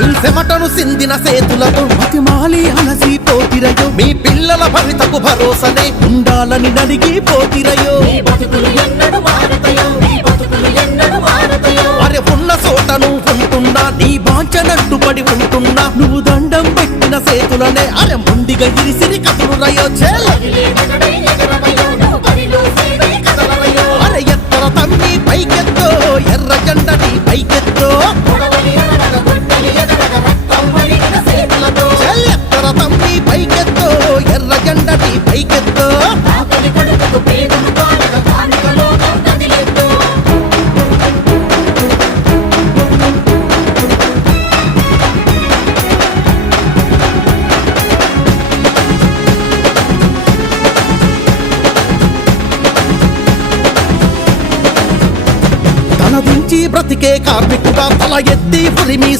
మీ చెమటను సిందిన సేతులతో మతిమాలి అలసిపోతిరయో మీ పిల్లల భవితకు భరోసనే ఉండాలని నలిగిపోతిరయో అరే ఉన్న చోటను ఉంటున్నా నీ బాంచనట్టు పడి ఉంటున్నా నువ్వు దండం పెట్టిన సేతులనే అరే ముండిగా ఇరిసిరి కథలు రయో అరే ఎత్తర తమ్మి పైకెత్తో ఎర్ర జెండని పైకెత్తో ఎత్తర తమ్మి పైకెత్తో ఎర్ర జెండని పైకెత్తో తలదించి బ్రతికే కార్మికుడా తల ఎత్తి పురిమి